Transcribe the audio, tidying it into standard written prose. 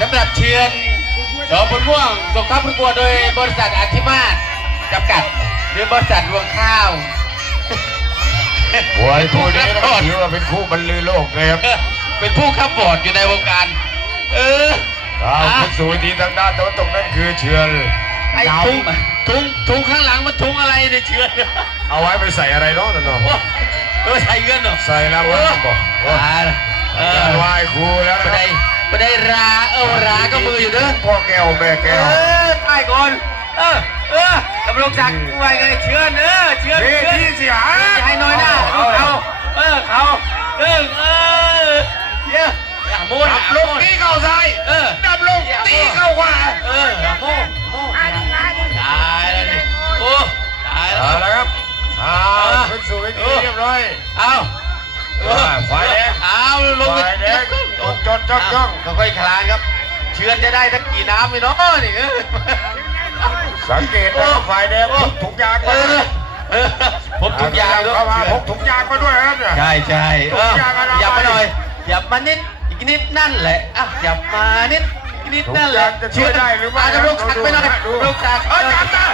สำหรับเชือนดอกผลม่วงส่งเข้าประกวดโดยบริษัทอาทิมาศจำกัดหรือบริษัทรวงข้าวโอ้ยคู่นี้ก็ถือว่าเป็นคู่บรรลือโลกเลยครับเป็นผู้ขับบอร์ดอยู่ในวงการขึ้นสู่ทีทางด้านตะวันตกนั่นคือเชือนไอ้ถุงข้างหลังมันถุงอะไรเนี่ยเชือนเอาไว้ไปใส่อะไรเนาะท่านน้องใส่เงินเหรอใส่แล้วมันบอกไหว้ครูแล้วนะไปได้ราก็มืออยู่เด้อพ่อแก้วแม่แก้วตายก่อนกำลังจักไว้ไงเชือนเชือนที่เสียให้น้อยหน้าเขาเยอะมูนดับลงตีเข้าซ้ายดับลงตีเข้าขวามูตายแล้วนี่โอ้ตายแล้วครับขึ้นสู่วิธีเรียบร้อยไฟแดงลงไฟแดงจดจ้องค่อยๆคลานครับเชือนจะได้สักกี่น้ำไม่น้อนี่สังเกตนะไฟแดงถุงยางมาผมถุงยางด้วยพกถุงยางมาด้วยครับเนี่ยใช่หยับมาหน่อยหยับมานิดอีกนิดนั่นแหละหยับมานิดนั่นแหละจะช่วยได้หรือไม่จะลูกขัดไปหน่อยลูกขัดจับนะ